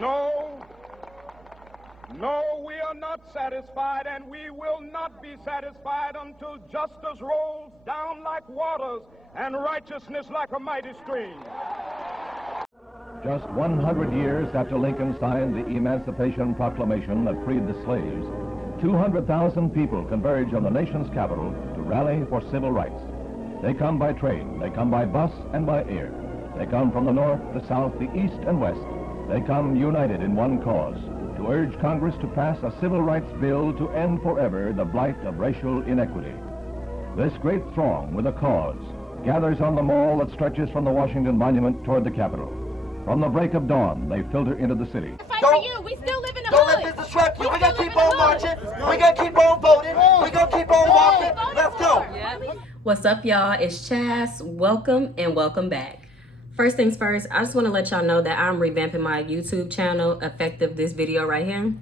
No, we are not satisfied, and we will not be satisfied until justice rolls down like waters and righteousness like a mighty stream. Just 100 years after Lincoln signed the Emancipation Proclamation that freed the slaves, 200,000 people converge on the nation's capital to rally for civil rights. They come by train, they come by bus and by air. They come from the north, the south, the east and west. They come united in one cause, to urge Congress to pass a civil rights bill to end forever the blight of racial inequity. This great throng with a cause gathers on the mall that stretches from the Washington Monument toward the Capitol. From the break of dawn, they filter into the city. Fight for you. We still live in the Don't hood. let this distract you. We're going to keep on marching. We're going to keep on voting. We're going to keep on walking. Let's go. What's up, y'all? It's Chas. Welcome and welcome back. First things first, I just want to let y'all know that I'm revamping my YouTube channel effective this video right here.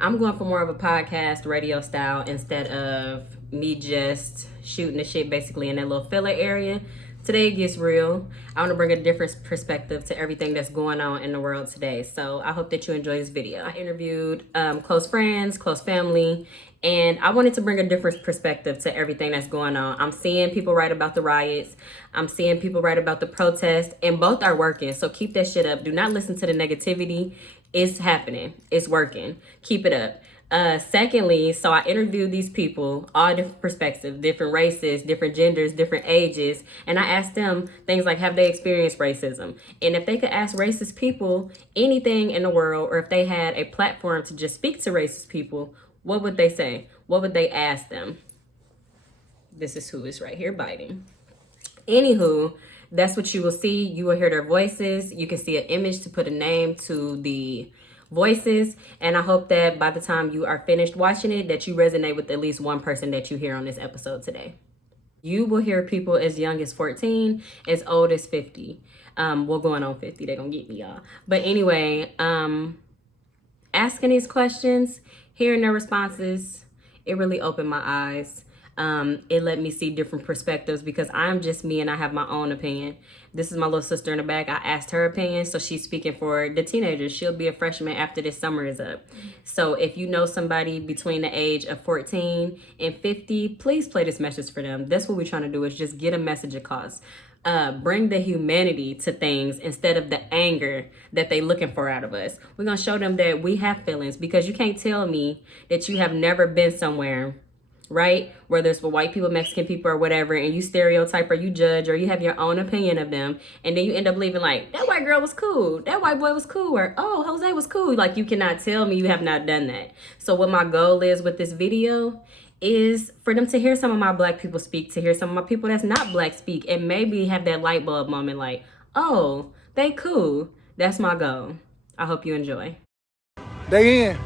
I'm going for more of a podcast radio style instead of me just shooting the shit basically in that little filler area. Today it gets real. I want to bring a different perspective to everything that's going on in the world today. So I hope that you enjoy this video. I interviewed close friends, close family, and I wanted to bring a different perspective to everything that's going on. I'm seeing people write about the riots. I'm seeing people write about the protests, and both are working. So keep that shit up. Do not listen to the negativity. It's happening. It's working. Keep it up. Secondly, so I interviewed these people, all different perspectives, different races, different genders, different ages, and I asked them things like, have they experienced racism? And if they could ask racist people anything in the world, or if they had a platform to just speak to racist people, what would they say? What would they ask them? This is who is right here biting. Anywho, that's what you will see. You will hear their voices. You can see an image to put a name to the voices, and I hope that by the time you are finished watching it, that you resonate with at least one person that you hear on this episode today. You will hear people as young as 14, as old as 50. Well, going on 50, they're gonna get me, y'all. But anyway, asking these questions, hearing their responses, it really opened my eyes. It let me see different perspectives because I'm just me and I have my own opinion. This is my little sister in the back. I asked her opinion, so she's speaking for the teenagers. She'll be a freshman after this summer is up. So if you know somebody between the age of 14 and 50, please play this message for them. That's what we're trying to do, is just get a message across. Bring the humanity to things instead of the anger that they looking for out of us. We're going to show them that we have feelings, because you can't tell me that you have never been somewhere, right, whether it's for white people, Mexican people, or whatever, and you stereotype or you judge or you have your own opinion of them, and then you end up believing like, that white girl was cool, that white boy was cool, or oh, Jose was cool. Like, you cannot tell me you have not done that. So what my goal is with this video is for them to hear some of my black people speak, to hear some of my people that's not black speak, and maybe have that light bulb moment like, oh, they cool. That's my goal. I hope you enjoy. They in.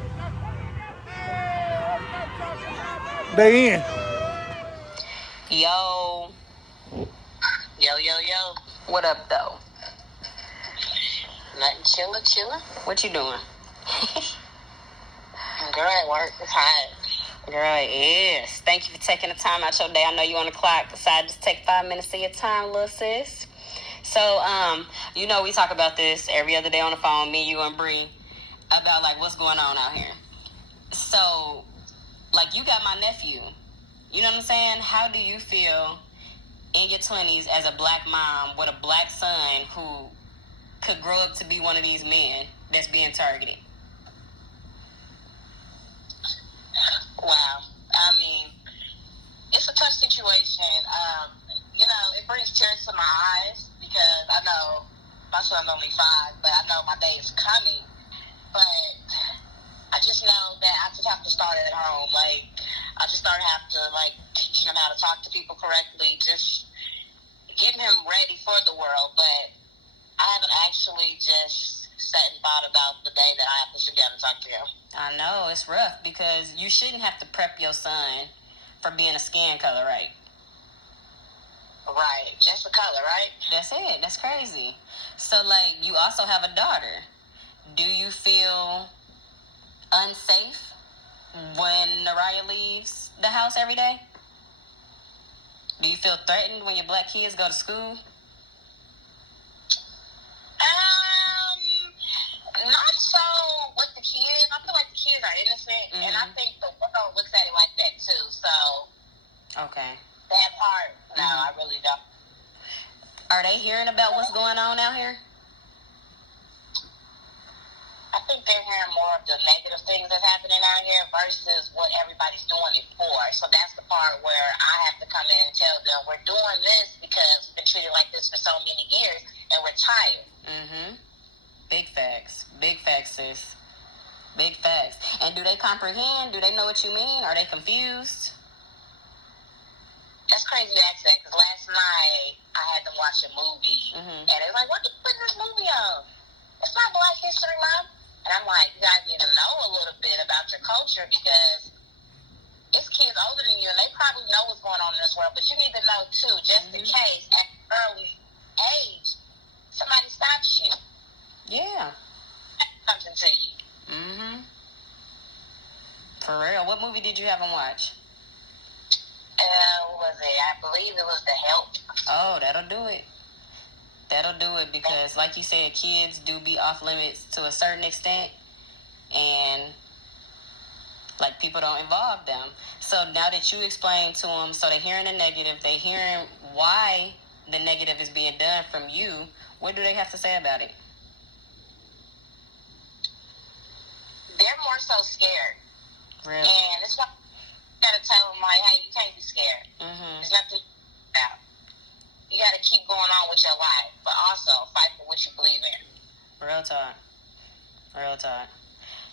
They in. Yo. Yo. What up, though? Nothing, chillin'. What you doing? Girl at work, it's hot. Girl, it is. Thank you for taking the time out your day. I know you on the clock, so I just take 5 minutes of your time, little sis. So, you know, we talk about this every other day on the phone, me, you, and Bree, about, like, what's going on out here. So, like, you got my nephew. You know what I'm saying? How do you feel in your 20s as a black mom with a black son who could grow up to be one of these men that's being targeted? Wow. I mean, it's a tough situation. You know, it brings tears to my eyes because I know my son's only 5, but I know my day is coming. But I just know that I just have to start at home. Like, I just have to, like, teaching him how to talk to people correctly, just getting him ready for the world. But I haven't actually just sat and thought about the day that I have to sit down and talk to him. I know, it's rough because you shouldn't have to prep your son for being a skin color, right? Right, just the color, right? That's it. That's crazy. So, like, you also have a daughter. Do you feel unsafe when Naraya leaves the house every day? Do you feel threatened when your black kids go to school? Not so Are they hearing about what's going on out here? I think they're hearing more of the negative things that's happening out here versus what everybody's doing it for. So that's the part where I have to come in and tell them we're doing this because we've been treated like this for so many years and we're tired. Mm-hmm. Big facts. Big facts, sis. Big facts. And do they comprehend? Do they know what you mean? Are they confused? That's crazy to ask that because last night I had them watch a movie and they were like, "What are you putting this movie on? It's not Black History Month." And I'm like, "You guys need to know a little bit about your culture because it's kids older than you and they probably know what's going on in this world, but you need to know too, just in case at an early age somebody stops you." Yeah. Something to you. Mm-hmm. For real. What movie did you have them watch? What was it? I believe it was The Help. Oh, that'll do it. That'll do it because, like you said, kids do be off limits to a certain extent, and like people don't involve them. So now that you explain to them, so they're hearing the negative, they're hearing why the negative is being done from you. What do they have to say about it? They're more so scared. Really? And it's why you gotta tell them, like, hey, you can't be scared. There's nothing about. You gotta keep going on with your life, but also fight for what you believe in. Real talk. Real talk.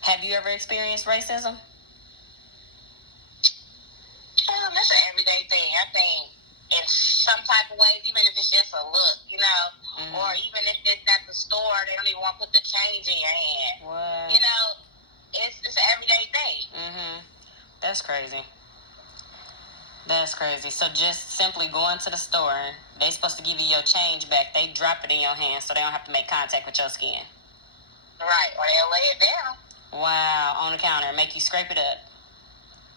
Have you ever experienced racism? That's an everyday thing. I think in some type of ways, even if it's just a look, you know, or even if it's at the store, they don't even want to put the change in your hand. What? You know, it's an everyday thing. That's crazy. That's crazy. So just simply going to the store, they supposed to give you your change back. They drop it in your hand so they don't have to make contact with your skin. Right, or they'll lay it down. Wow, on the counter, make you scrape it up.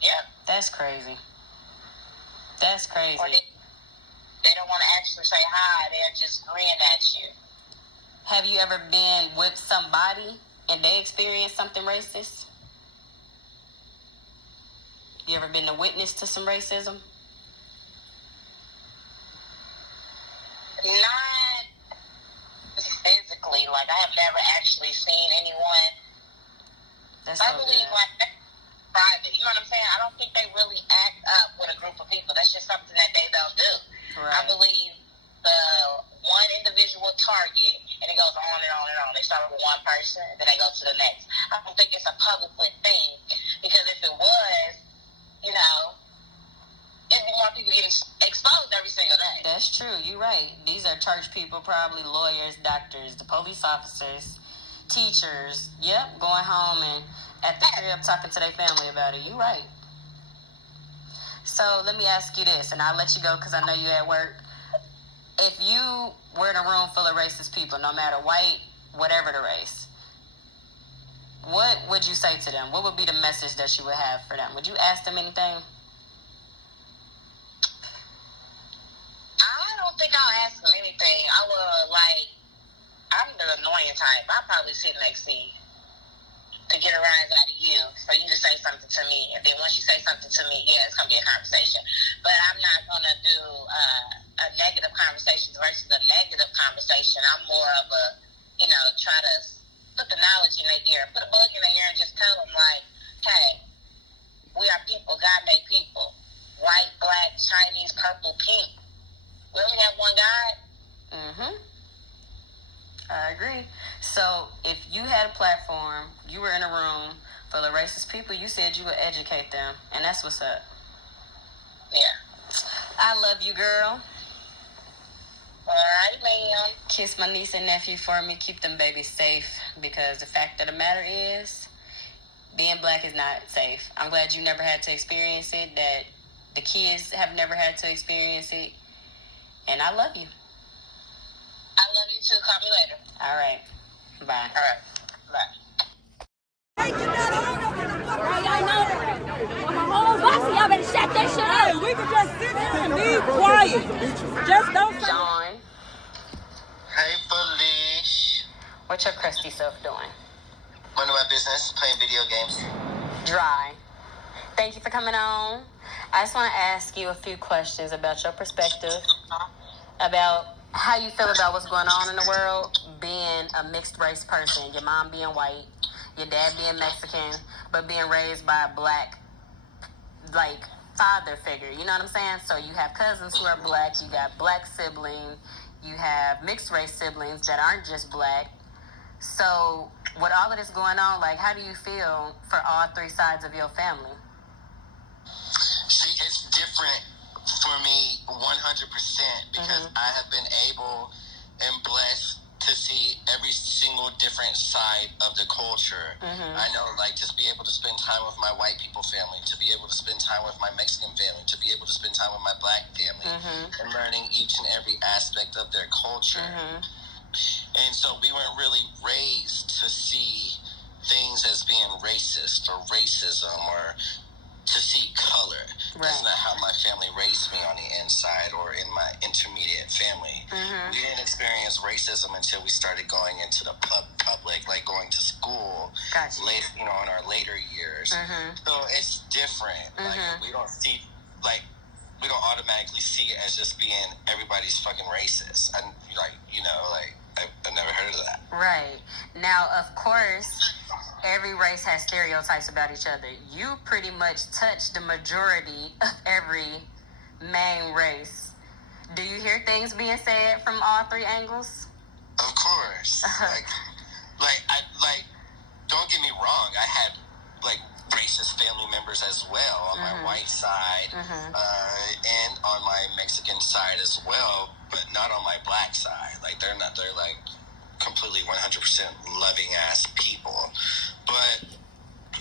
Yep. That's crazy. That's crazy. Or they don't want to actually say hi. They're just grin at you. Have you ever been with somebody and they experienced something racist? You ever been a witness to some racism? Not physically. Like, I have never actually seen anyone. That's I so believe, good. like, that's private. You know what I'm saying? I don't think they really act up with a group of people. That's just something that they don't do. Right. I believe the one individual target, and it goes on and on and on. They start with one person, then they go to the next. I don't think it's a public thing, because if it was, you know, it'd be more people getting exposed every single day. That's true. You're right. These are church people, probably lawyers, doctors, the police officers, teachers. Yep, going home and at the crib talking to their family about it. You're right. So let me ask you this, and I'll let you go because I know you're at work. If you were in a room full of racist people, no matter white, whatever the race, what would you say to them? What would be the message that you would have for them? Would you ask them anything? I don't think I'll ask them anything. I will, like, I'm the annoying type. I'll probably sit next to you to get a rise out of you for you to say something to me. And then once you say something to me, yeah, it's going to be a conversation. But I'm not going to do a negative conversation versus a negative conversation. I'm more of a, you know, try to put the knowledge in their ear, put a bug in their ear and just tell them, like, hey, we are people. God made people. White, black, Chinese, purple, pink. We only have one God. I agree. So if you had a platform, you were in a room full of racist people, you said you would educate them, and that's what's up. Yeah. I love you, girl. All right, ma'am. Kiss my niece and nephew for me. Keep them babies safe, because the fact of the matter is, being black is not safe. I'm glad you never had to experience it, that the kids have never had to experience it, and I love you. I love you too. Call me later. All right. Bye. All right. Bye. Y'all know, I'm a whole boss. Y'all better shut that shit up. Hey, we can just sit here and be quiet. Just don't say. John, Hey, Felice. what's your crusty self doing? Mind my business, playing video games. Dry. Thank you for coming on. I just want to ask you a few questions about your perspective about how you feel about what's going on in the world, being a mixed race person, your mom being white, your dad being Mexican, but being raised by a black, like, father figure, you know what I'm saying? So you have cousins who are black, you got black siblings, you have mixed race siblings that aren't just black. So with all of this going on, like, how do you feel for all three sides of your family? See, it's different for me 100% because I have been able and blessed to see every single different side of the culture. I know, like, just be able to spend time with my white people family, to be able to spend time with my Mexican family, to be able to spend time with my black family, and learning each and every aspect of their culture. And so we weren't really raised to see things as being racist or racism or to see color. Right. That's not how my family raised me on the inside or in my intermediate family. We didn't experience racism until we started going into the public, like going to school, late, you know, in our later years. So it's different. Like, we don't see, like, we don't automatically see it as just being everybody's fucking racist. And, like, you know, like, I've never heard of that. Right. Now, of course, every race has stereotypes about each other. You pretty much touch the majority of every main race. Do you hear things being said from all three angles? Of course. Like, don't get me wrong. I had, like, racist family members as well on my white side and on my Mexican side as well, but not on my black side. Like, they're like completely 100% loving ass people. But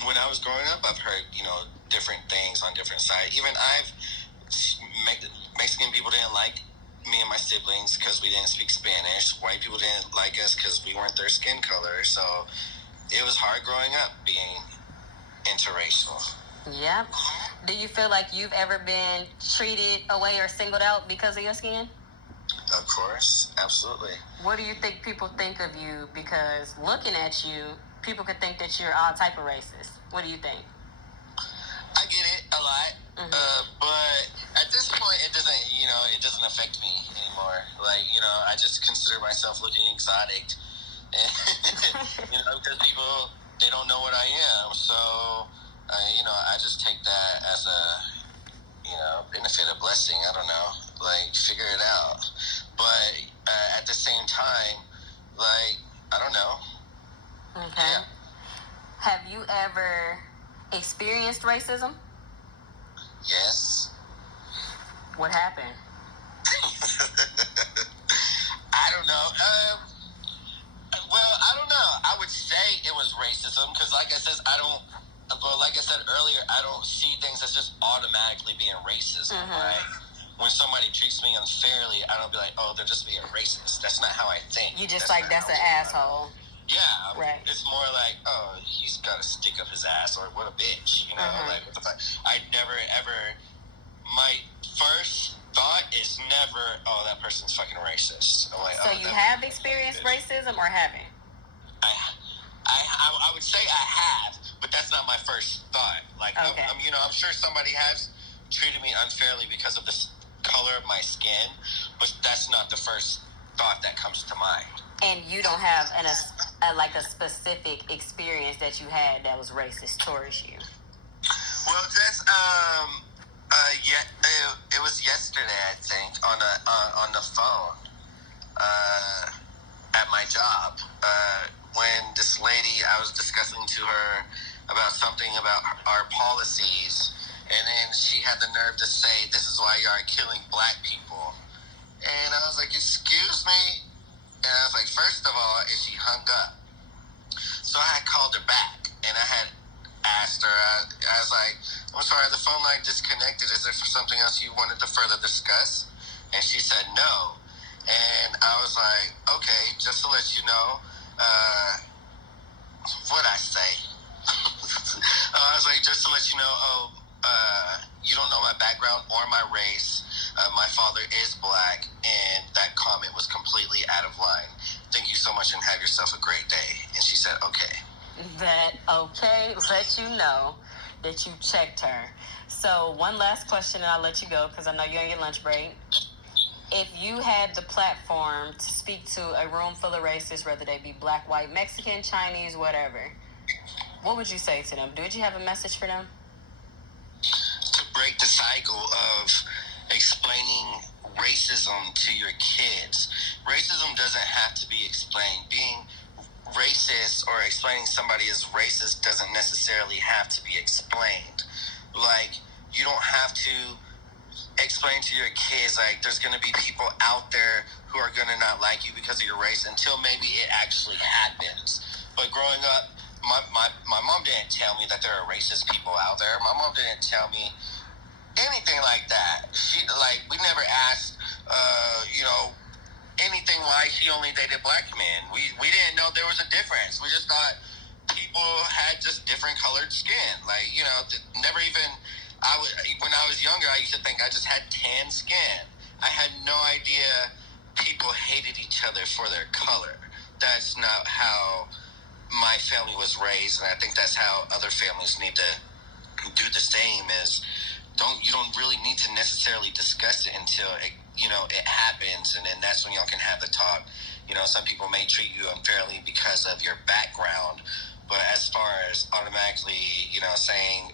when I was growing up, I've heard, you know, different things on different sides. Even Mexican people didn't like me and my siblings because we didn't speak Spanish. White people didn't like us because we weren't their skin color. So it was hard growing up being interracial. Yep. Do you feel like you've ever been treated away or singled out because of your skin? Of course, absolutely. What do you think people think of you? Because looking at you, people could think that you're all type of racist. What do you think? I get it a lot, but at this point, it doesn't affect me anymore. Like, you know, I just consider myself looking exotic, and, you know, because people, they don't know what I am. So, you know, I just take that as a, you know, benefit, a blessing. I don't know, like, figure it out. But at the same time, like, I don't know. Okay. Yeah. Have you ever experienced racism? Yes. What happened? I don't know. Well, I don't know. I would say it was racism because, like I said, earlier, I don't see things as just automatically being racism, right? When somebody treats me unfairly, I don't be like, oh, they're just being racist. That's not how I think. You just that's like, that's an asshole. Yeah, right. It's more like, oh, he's got to stick up his ass, or what a bitch, you know? Like, what the fuck? I never, ever, my first thought is never, oh, that person's fucking racist. I'm like, so you have experienced racism or haven't? I would say I have, but that's not my first thought. Like, okay. I'm sure somebody has treated me unfairly because of the color of my skin, but that's not the first thought that comes to mind. And you don't have a specific experience that you had that was racist towards you? Well, just it was yesterday, I think, on the phone at my job when this lady, I was discussing to her about something about our policies, and then she had the nerve to say, "This is why you are killing black people," and I was like, "Excuse me." And I was like, first of all, is she hung up? So I had called her back, and I had asked her, I was like, I'm sorry, the phone line disconnected. Is there something else you wanted to further discuss? And she said no. And I was like, okay, just to let you know, what'd I say? I was like, just to let you know, you don't know my background or my race. My father is black, and that comment was completely out of line. Thank you so much, and have yourself a great day. And she said, okay. That okay let you know that you checked her. So one last question, and I'll let you go because I know you're on your lunch break. if you had the platform to speak to a room full of racists, whether they be black, white, Mexican, Chinese, whatever, what would you say to them? Would you have a message for them? To break the cycle of explaining racism to your kids. Racism doesn't have to be explained. Being racist or explaining somebody as racist doesn't necessarily have to be explained. Like, you don't have to explain to your kids, like, there's going to be people out there who are going to not like you because of your race until maybe it actually happens. But growing up, my mom didn't tell me that there are racist people out there. My mom didn't tell me anything like that. She, like, we never asked, anything why she only dated black men. We didn't know there was a difference. We just thought people had just different colored skin. Like, never even, when I was younger, I used to think I just had tan skin. I had no idea people hated each other for their color. That's not how my family was raised, and I think that's how other families need to do the same. Is you don't really need to necessarily discuss it until it happens, and then that's when y'all can have the talk. Some people may treat you unfairly because of your background, but as far as automatically, saying,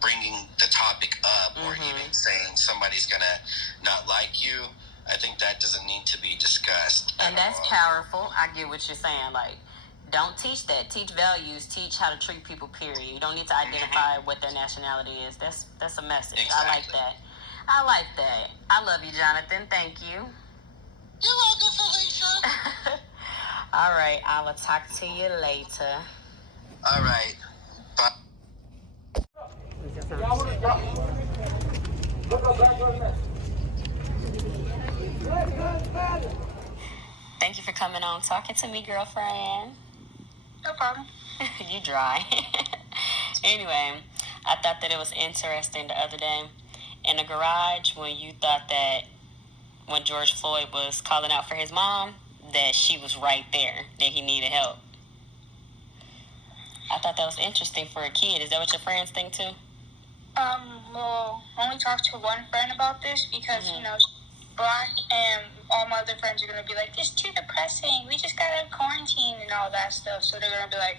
bringing the topic up, or even saying somebody's gonna not like you, I think that doesn't need to be discussed. And that's powerful. I get what you're saying. Like, don't teach that. Teach values. Teach how to treat people, period. You don't need to identify what their nationality is. That's a message. Exactly. I like that. I like that. I love you, Jonathan. Thank you. You're welcome, Felicia. All right. I will talk to you later. All right. Bye. Thank you for coming on Talking to Me, girlfriend. No problem. You dry. Anyway, I thought that it was interesting the other day in the garage when you thought that when George Floyd was calling out for his mom, that she was right there, that he needed help. I thought that was interesting for a kid. Is that what your friends think too? Well, I only talked to one friend about this because, Black, and all my other friends are going to be like, this is too depressing. We just got out of quarantine and all that stuff. So they're going to be like,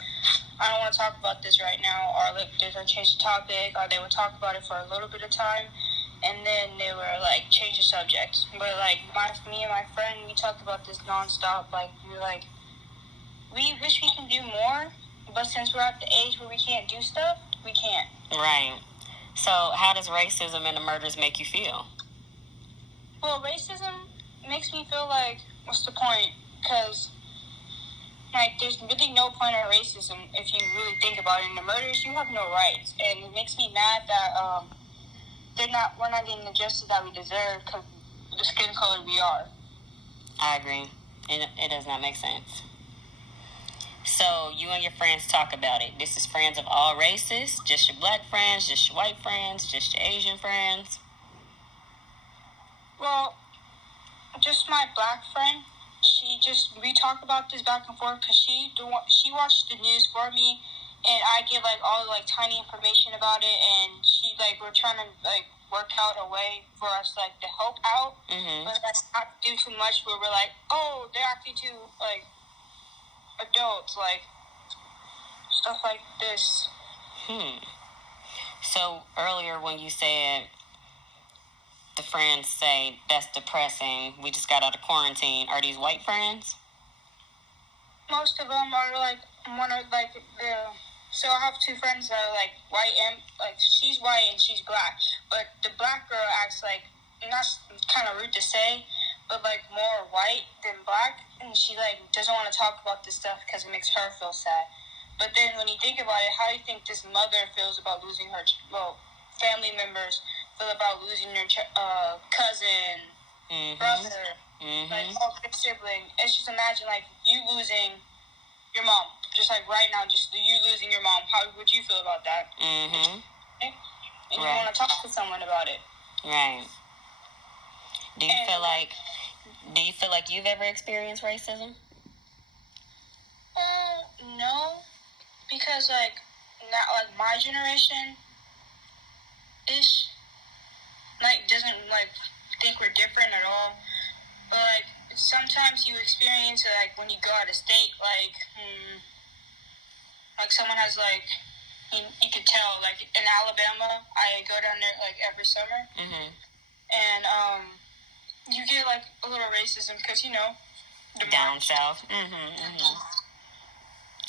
I don't want to talk about this right now. Or like, they're going to change the topic. Or they would talk about it for a little bit of time. And then they were like, change the subject. But like, me and my friend, we talked about this nonstop. Like, we were like, we wish we can do more. But since we're at the age where we can't do stuff, we can't. Right. So how does racism and the murders make you feel? Well, racism makes me feel like, what's the point? Because, like, there's really no point in racism if you really think about it. In the murders, you have no rights. And it makes me mad that we're not getting the justice that we deserve because of the skin color we are. I agree. It does not make sense. So you and your friends talk about it. This is friends of all races, just your black friends, just your white friends, just your Asian friends. Well, just my black friend. We talk about this back and forth because she watched the news for me, and I give like all the like tiny information about it, and we're trying to like work out a way for us like to help out, but let's not do too much where we're like, oh, they're acting too like adults, like stuff like this. So earlier when you said the friends say that's depressing, we just got out of quarantine, are these white friends? Most of them are like so I have two friends that are like white and like she's white and she's black, but the black girl acts like, not kind of rude to say, but like more white than black, and she like doesn't want to talk about this stuff because it makes her feel sad. But then when you think about it, how do you think this mother feels about losing her family members, feel about losing your cousin, brother, like all their sibling? It's just imagine like you losing your mom, just like right now, just you losing your mom. How would you feel about that? And you want to talk to someone about it. Right. Do you feel like you've ever experienced racism? No, because like not like my generation ish like doesn't like think we're different at all. But like sometimes you experience it, like when you go out of state, like someone has like you could tell, like in Alabama, I go down there like every summer, and you get like a little racism because you know down south.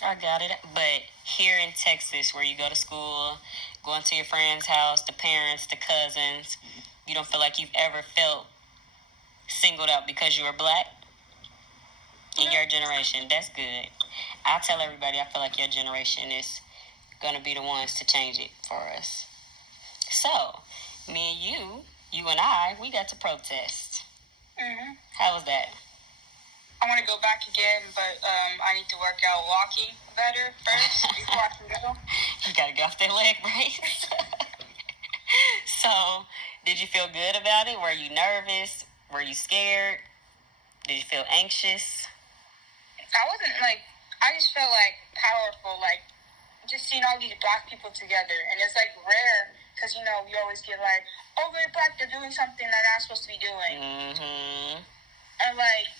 I got it. But here in Texas, where you go to school, going to your friend's house, the parents, the cousins, you don't feel like you've ever felt singled out because you were black in your generation. That's good. I tell everybody I feel like your generation is going to be the ones to change it for us. So, me and you and I, we got to protest. How was that? I want to go back again, but I need to work out walking better first before I can go. You got to get off that leg brace. So, did you feel good about it? Were you nervous? Were you scared? Did you feel anxious? I wasn't like, I just felt like powerful, like just seeing all these black people together. And it's like rare because, you know, we always get like, oh, they're black, they're doing something that they're not supposed to be doing. And like,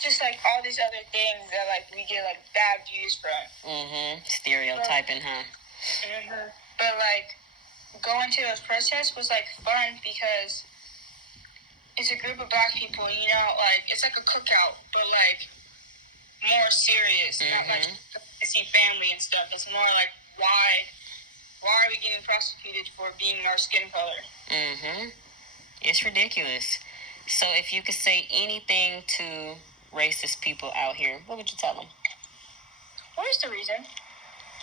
just like all these other things that like we get like bad views from. Stereotyping, huh? But like going to those protests was like fun because it's a group of black people, you know, like it's like a cookout, but like more serious, not like to see family and stuff. It's more like why are we getting prosecuted for being our skin color? It's ridiculous. So if you could say anything to racist people out here, what would you tell them? What is the reason?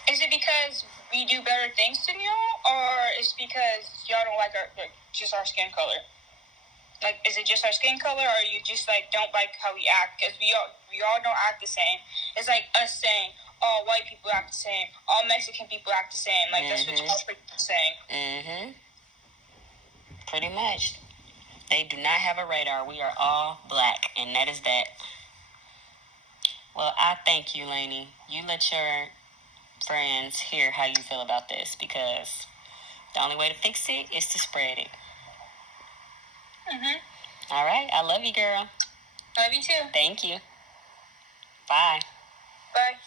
Is it because we do better things than y'all, or is it because y'all don't like just our skin color? Like, is it just our skin color, or you just like don't like how we act? Because we all don't act the same. It's like us saying, all white people act the same, all Mexican people act the same. Like that's what y'all are saying. Pretty much. They do not have a radar. We are all black, and that is that. Well, I thank you, Lainey. You let your friends hear how you feel about this, because the only way to fix it is to spread it. All right. I love you, girl. Love you too. Thank you. Bye. Bye.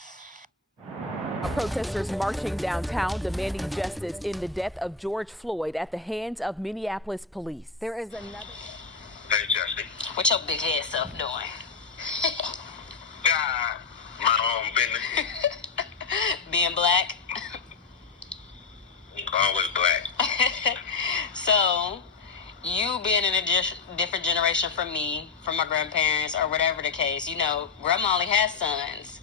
Protesters marching downtown demanding justice in the death of George Floyd at the hands of Minneapolis police. There is another. Hey, Jesse. What your big head self doing? God, my own business. Being black? Always black. So, you being in a different generation from me, from my grandparents, or whatever the case, you know, grandma only has sons.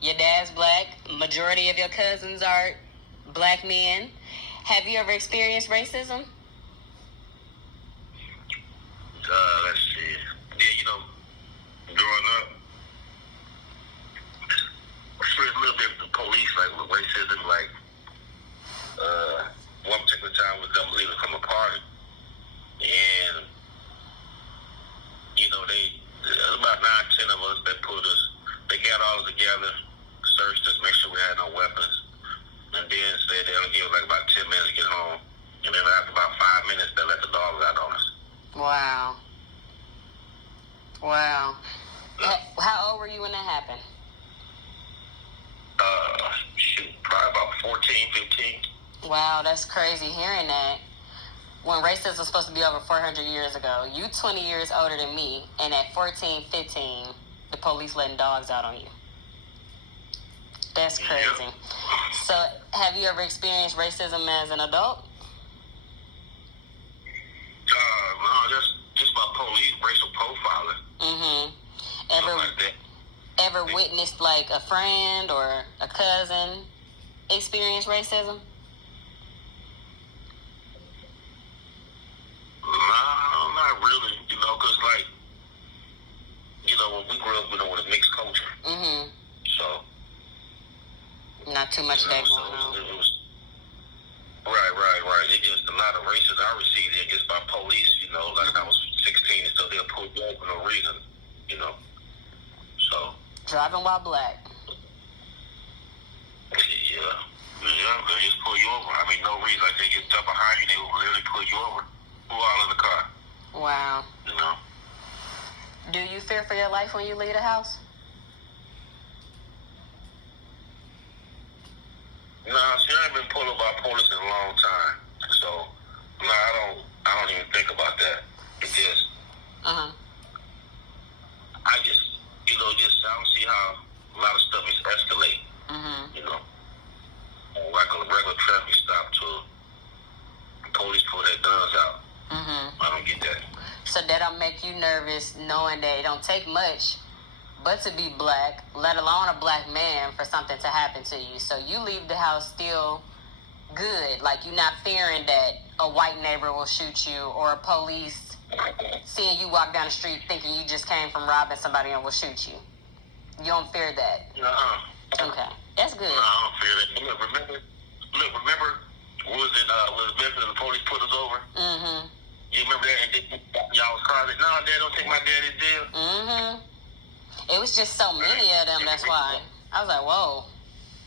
Your dad's black. Majority of your cousins are black men. Have you ever experienced racism? Let's see. Yeah, you know, growing up, a little bit of the police, like with racism, like one particular time we come leaving from a party, and you know, about 9-10 of us, they pulled us, they got all together, searched us, make sure we had no weapons, and then said they're gonna give us like about 10 minutes to get home, and then after about 5 minutes, they let the dogs out on us. Wow. How old were you when that happened? Probably about 14, 15. Wow, that's crazy hearing that. When racism was supposed to be over 400 years ago, you 20 years older than me, and at 14, 15, the police letting dogs out on you. That's crazy. Yep. So, have you ever experienced racism as an adult? No, just about police, racial profiling. Ever witnessed like a friend or a cousin experience racism? No, not really. You know, because like, you know, when we grew up, you know, with a mixed culture. So. Not too much of that going on. It was, right. It just a lot of racism I received against by police, you know, like I was 16 and so they'll pull you over for no reason, you know. So. Driving while black. Yeah, they just pull you over. I mean, no reason. Like they get stuff behind you, they will literally pull you over. Who all in the car? Wow. You know. Do you fear for your life when you leave the house? Nah, see, I ain't been pulled over by police in a long time. So, nah, I don't even think about that. It just, I just, I don't see how a lot of stuff is escalating. You know, like on a regular traffic stop to police pull their guns out. I don't get that. So that don't make you nervous knowing that it don't take much but to be black, let alone a black man, for something to happen to you. So you leave the house still good. Like, you're not fearing that a white neighbor will shoot you or a police seeing you walk down the street thinking you just came from robbing somebody and will shoot you. You don't fear that? Okay. That's good. No, I don't fear that. Remember, was Memphis and the police put us over? You remember that? And y'all was crying, no, Dad, don't take my dad in jail. It was just so many of them, that's why. I was like, whoa.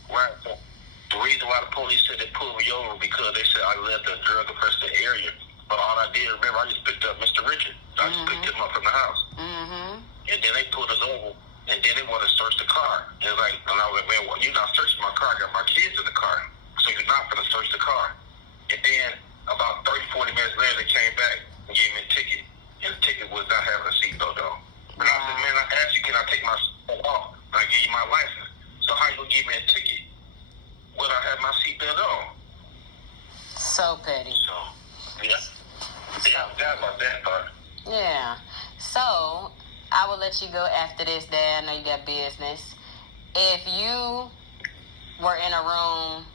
Right. The reason why the police said they pulled me over because they said I left a drug-infested area. But all I did, remember, I just picked up Mr. Richard. I just picked him up from the house. And then they pulled us over, and then they wanted to search the car. And it was like, and I was like, man, well, you're not searching my car. I got my kids in the car. So you're not going to search the car. And then about 30, 40 minutes later, they came back and gave me a ticket. And the ticket was not having a seatbelt on. And I said, man, I asked you, can I take my seatbelt off? And I gave you my license. So how you going to give me a ticket when I have my seatbelt on? So petty. So, yeah, I forgot about that part. Yeah. So, I will let you go after this, Dad. I know you got business. If you were in a room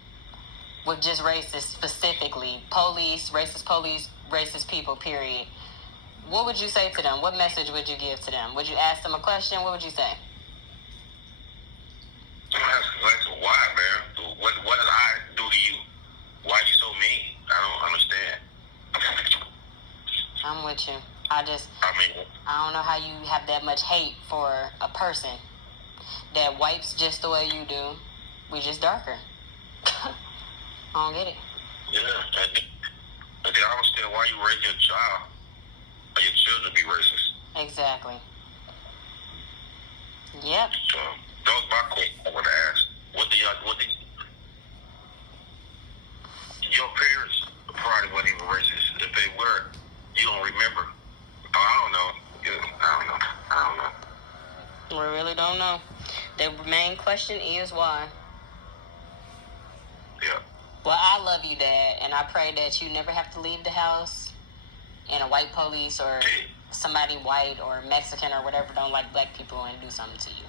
with just racists specifically, police, racist people, period, what would you say to them? What message would you give to them? Would you ask them a question? What would you say? Why, man? What did I do to you? Why are you so mean? I don't understand. I'm with you. I don't know how you have that much hate for a person that wipes just the way you do. We just darker. I don't get it. Yeah, and then I understand why you raise your child or your children be racist. Exactly. Yep. So that was my question I would have asked. What did your parents probably weren't even racist? If they were, you don't remember. I don't know. I don't know. We really don't know. The main question is why. Yeah. Well, I love you, Dad, and I pray that you never have to leave the house and a white police or somebody white or Mexican or whatever don't like black people and do something to you.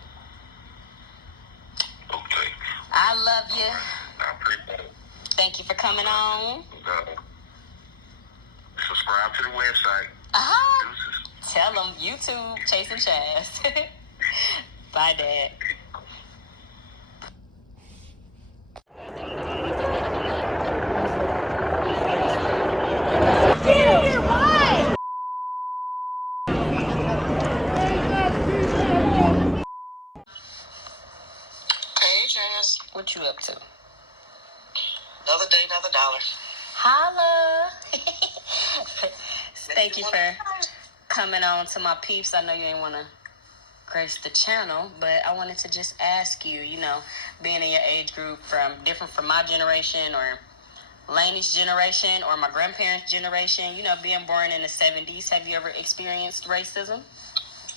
Okay. I love you. I appreciate it. Thank you for coming on. Subscribe to the website. Tell them YouTube Chasing Chaz. Bye, Dad. Get here, why? Hey, Jazz. What you up to? Another day, another dollar. Holla. Thank you for coming on to my peeps. I know you ain't want to grace the channel, but I wanted to just ask you, being in your age group different from my generation or Laney's generation or my grandparents' generation, being born in the 70s, have you ever experienced racism?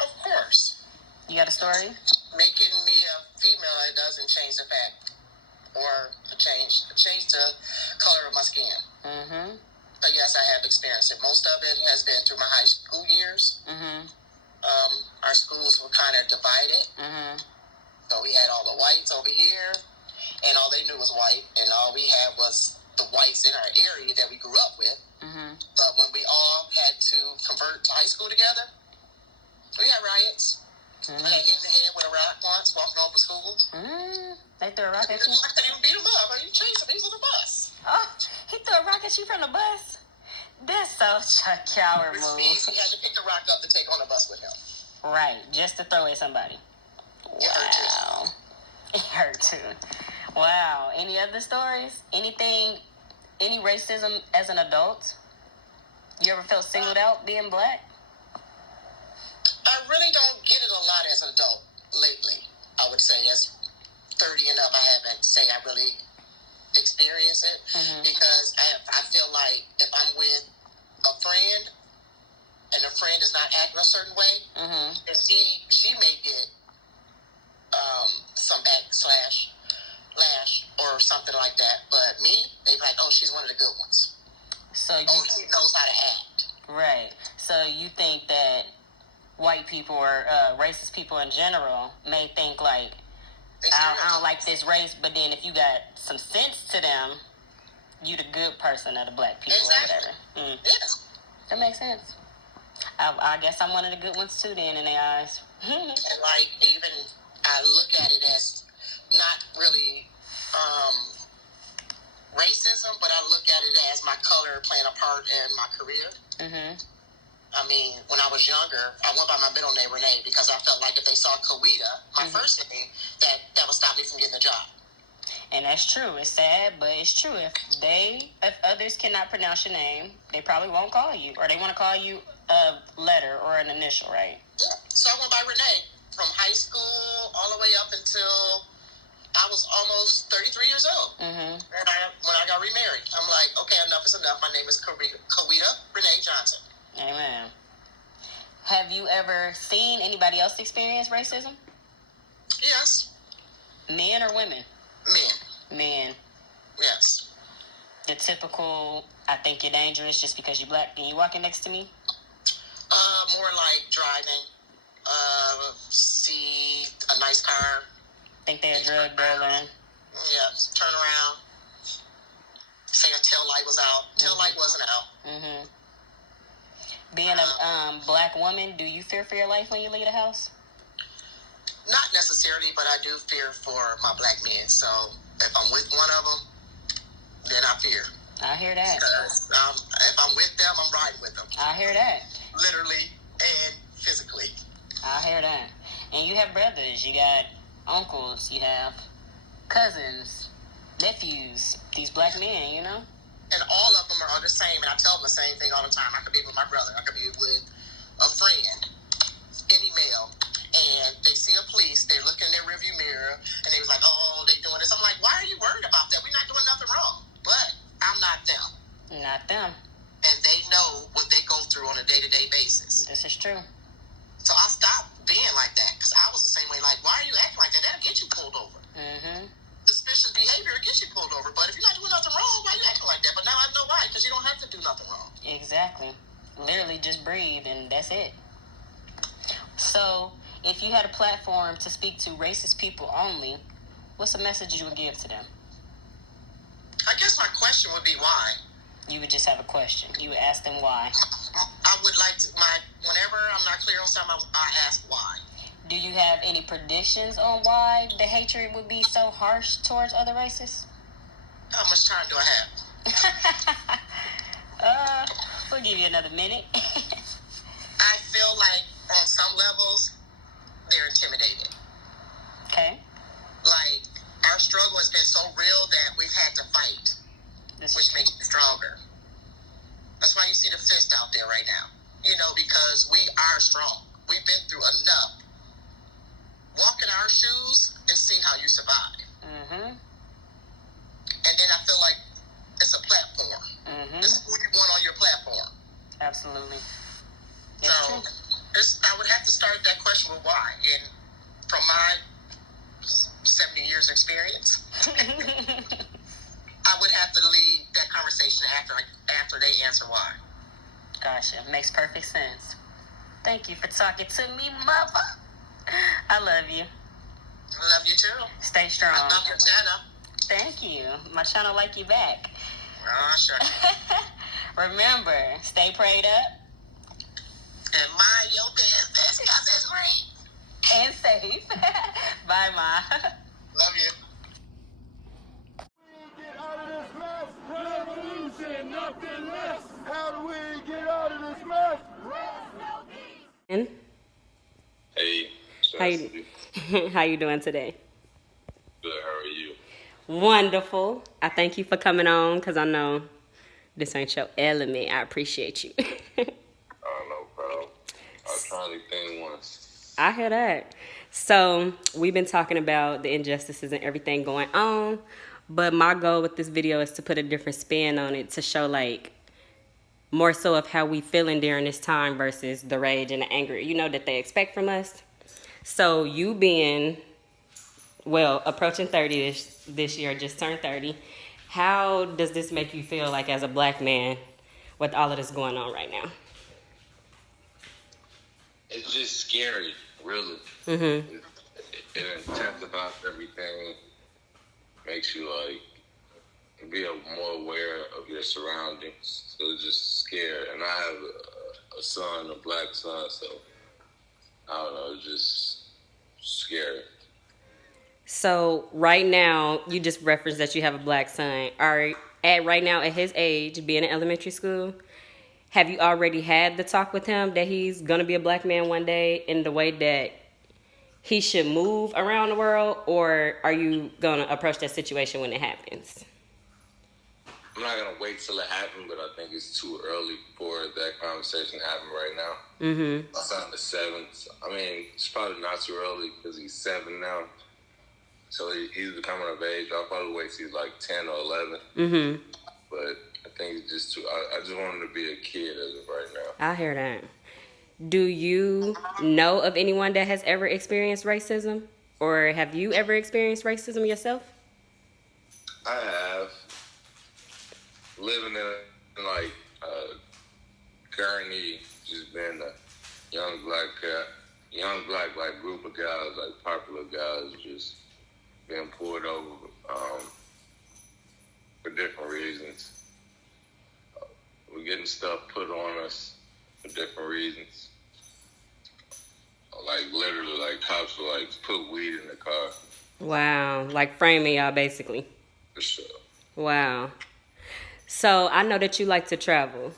Of course. You got a story? Making me a female, it doesn't change the fact or change the color of my skin. But yes, I have experienced it. Most of it has been through my high school years. Our schools were kind of divided. So we had all the whites over here, and all they knew was white, and all we had was the whites in our area that we grew up with. But when we all had to convert to high school together, we had riots. I got hit in the head with a rock once, walking over school. They threw a rock at you? I couldn't even beat him up. I didn't chase him. He was on the bus. Oh, he threw a rock at you from the bus? That's such a coward move. We had to pick the rock up to take on the bus with him. Right, just to throw at somebody. Wow. It hurt too. Wow. Any other stories? Any racism as an adult? You ever felt singled out being black? really don't get it a lot as an adult lately. I would say as 30 and up, I haven't really experienced it because I feel like if I'm with a friend and a friend is not acting a certain way, then she may get some backslash lash or something like that. But me, they be like, oh, she's one of the good ones. So she knows how to act. Right. So you think that white people or racist people in general may think like, I don't like this race, but then if you got some sense to them, you the good person of the black people or whatever. Yeah. That makes sense. I guess I'm one of the good ones too then in their eyes. And like even I look at it as not really racism, but I look at it as my color playing a part in my career. I mean, when I was younger, I went by my middle name, Renee, because I felt like if they saw Kawita, my first name, that would stop me from getting a job. And that's true. It's sad, but it's true. If others cannot pronounce your name, they probably won't call you, or they want to call you a letter or an initial, right? Yeah. So I went by Renee from high school all the way up until I was almost 33 years old. And when I got remarried, I'm like, okay, enough is enough. My name is Kawita Renee Johnson. Amen. Have you ever seen anybody else experience racism? Yes. Men or women? Men. Yes. The typical, I think you're dangerous just because you're black and you walking next to me? More like driving. See a nice car. Think they're a drug dealer. Yeah. Turn around. Say a tail light was out. Tail light wasn't out. Being a black woman, do you fear for your life when you leave the house? Not necessarily, but I do fear for my black men. So if I'm with one of them, then I fear. I hear that. Because if I'm with them, I'm riding with them. I hear that. Literally and physically. I hear that. And you have brothers, you got uncles, you have cousins, nephews, these black men, you know? And all of them are the same, and I tell them the same thing all the time. I could be with my brother, I could be with a friend, any male, and they see a police, they look in their rearview mirror, and they was like, oh, they doing this. I'm like, why are you worried about that? We're not doing nothing wrong. But I'm not them. Not them. And they know what they go through on a day-to-day basis. This is true. So I stopped being like that, because I was the same way. Like, why are you acting like that? That'll get you pulled over. Suspicious behavior gets you pulled over. But if you're not doing nothing wrong, why are you acting like that? But now I know why, because you don't have to do nothing wrong. Exactly. Literally just breathe and that's it. So if you had a platform to speak to racist people only, what's a message you would give to them? I guess my question would be why. You would just have a question. You would ask them why. I would like to, whenever I'm not clear on something, I ask why. Do you have any predictions on why the hatred would be so harsh towards other races? How much time do I have? We'll give you another minute. I feel like on some levels, they're intimidated. Okay. Like, our struggle has been so real that we've had to fight, which makes it stronger. That's why you see the fist out there right now. You know, because we are strong. We've been through enough. Walk in our shoes and see how you survive. And then I feel like it's a platform. It's who you want on your platform. Absolutely. So I would have to start that question with why. And from my 70 years experience, I would have to lead that conversation after they answer why. Gotcha. Makes perfect sense. Thank you for talking to me, mother. I love you. I love you too. Stay strong. I love your channel. Thank you. My channel like you back. Oh, sure. Remember, stay prayed up. And mind your business, because it's great. And safe. Bye, Ma. Love you. Get out of this mess. Revolution, nothing less. How do we get out of this mess? Hey, how you doing today? Good, how are you? Wonderful. I thank you for coming on because I know this ain't your element. I appreciate you. Oh, no problem. I was trying to think once. I hear that. So we've been talking about the injustices and everything going on, but my goal with this video is to put a different spin on it to show like more so of how we feeling during this time versus the rage and the anger, you know, that they expect from us. So you being, well, approaching 30 this year, just turned 30, how does this make you feel like as a black man with all of this going on right now? It's just scary, really. Mm-hmm. It intensifies everything, makes you like be more aware of your surroundings. So it's just scared. And I have a son, a black son, so I don't know, it's just scary. So right now, you just referenced that you have a black son. Right now at his age, being in elementary school, have you already had the talk with him that he's gonna be a black man one day in the way that he should move around the world, or are you gonna approach that situation when it happens? I'm not gonna wait till it happens, but I think it's too early for that conversation to happen right now. Mm-hmm. My son is 7. I mean, it's probably not too early because he's 7 now. So he's becoming of age. I'll probably wait till he's like 10 or 11. Mm-hmm. But I think it's just too. I just want him to be a kid as of right now. I hear that. Do you know of anyone that has ever experienced racism, or have you ever experienced racism yourself? I have. Living in like Gurney, just being a young black like group of guys, like popular guys, just being pulled over for different reasons. We're getting stuff put on us for different reasons. Like literally, like cops will like put weed in the car. Wow, like framing y'all basically. For sure. Wow. So I know that you like to travel.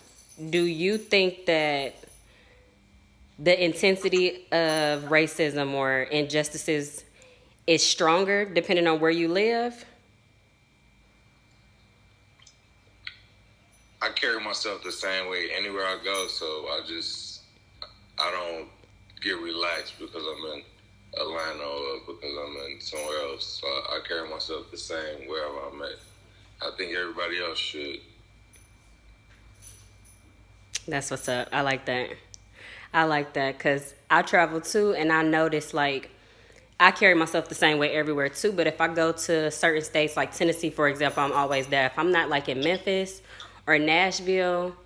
Do you think that the intensity of racism or injustices is stronger depending on where you live? I carry myself the same way anywhere I go, so I don't get relaxed because I'm in Atlanta or because I'm in somewhere else. So I carry myself the same wherever I'm at. I think everybody else should. That's what's up. I like that. I like that because I travel too, and I notice like I carry myself the same way everywhere too. But if I go to certain states like Tennessee, for example, I'm always there. If I'm not like in Memphis or Nashville,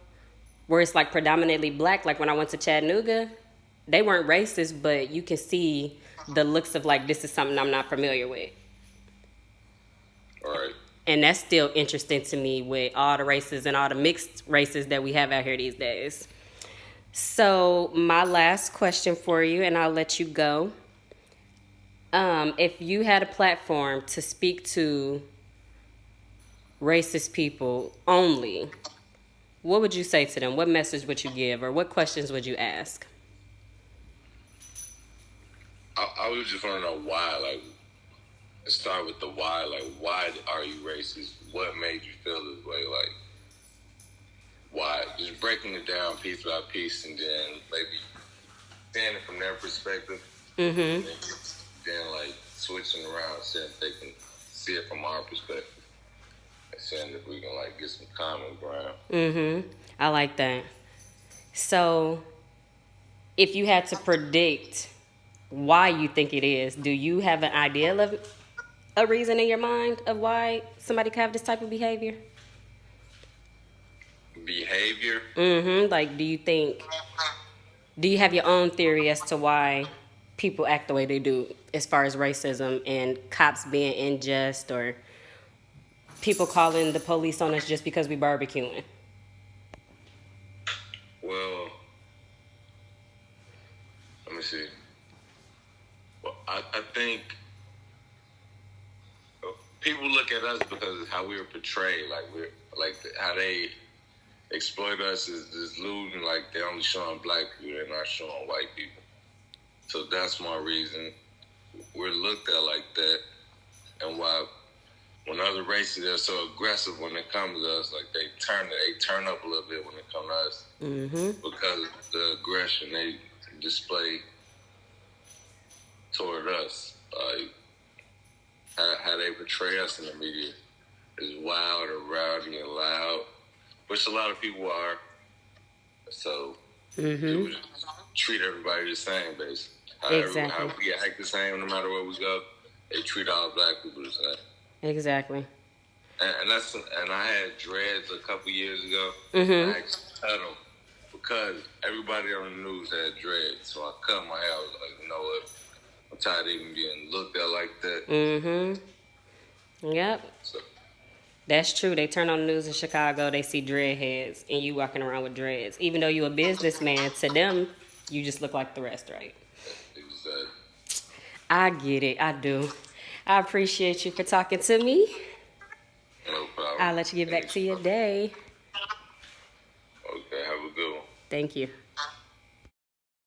where it's like predominantly black, like when I went to Chattanooga, they weren't racist, but you can see the looks of like this is something I'm not familiar with. Right. And that's still interesting to me with all the races and all the mixed races that we have out here these days. So my last question for you, and I'll let you go. If you had a platform to speak to racist people only, what would you say to them? What message would you give, or what questions would you ask? I would just want to know why, like, let's start with the why. Like, why are you racist? What made you feel this way? Like, why? Just breaking it down piece by piece, and then maybe seeing it from their perspective. Mm-hmm. And then, like, switching around, seeing if they can see it from our perspective. And seeing if we can, like, get some common ground. Mm-hmm. I like that. So, if you had to predict why you think it is, do you have an idea of a reason in your mind of why somebody could have this type of behavior? Behavior? Mm-hmm. Like, do you have your own theory as to why people act the way they do as far as racism and cops being unjust or people calling the police on us just because we barbecuing? Well, let me see. Well, I think people look at us because of how we were portrayed. Like how they exploit us is just looting. Like they're only showing black people, they're not showing white people. So that's my reason. We're looked at like that, and why when other races are so aggressive when it comes to us, like they turn up a little bit when it comes to us, Mm-hmm. because of the aggression they display toward us. Like, how they portray us in the media is wild or rowdy and loud, which a lot of people are. So, people just treat everybody the same, basically. How we act the same no matter where we go, they treat all black people the same. Exactly. And I had dreads a couple years ago. I actually cut them because everybody on the news had dreads. So I cut my hair. I was like, you know what? I'm tired of even being looked at like that. Yep. So. That's true. They turn on the news in Chicago, they see dreadheads, and you walking around with dreads. Even though you're a businessman, to them, you just look like the rest, right? Exactly. I get it. I do. I appreciate you for talking to me. No problem. I'll let you get back to your day. Okay, have a good one. Thank you.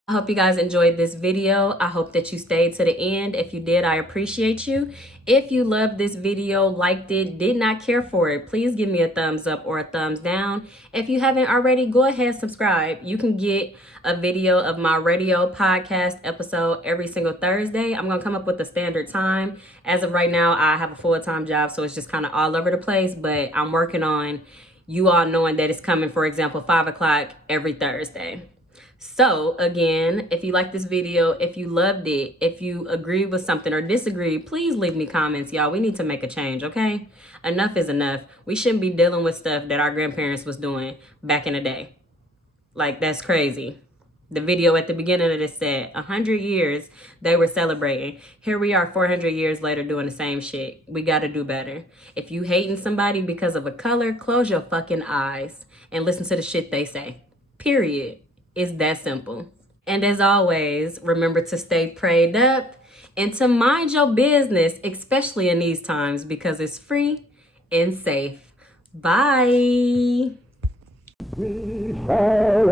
I hope you guys enjoyed this video. I hope that you stayed to the end. If you did, I appreciate you. If you loved this video, liked it, did not care for it, please give me a thumbs up or a thumbs down. If you haven't already, go ahead, subscribe. You can get a video of my radio podcast episode every single Thursday. I'm gonna come up with a standard time. As of right now, I have a full-time job, so it's just kind of all over the place, but I'm working on you all knowing that it's coming, for example, 5 o'clock every Thursday. So again, if you like this video, if you loved it, if you agree with something or disagree, please leave me comments, y'all. We need to make a change, okay? Enough is enough. We shouldn't be dealing with stuff that our grandparents was doing back in the day. Like, that's crazy. The video at the beginning of this said 100 years they were celebrating. Here we are 400 years later doing the same shit. We got to do better. If you hating somebody because of a color, close your fucking eyes and listen to the shit they say. Period. It's that simple. And as always, remember to stay prayed up and to mind your business, especially in these times, because it's free and safe. Bye. We shall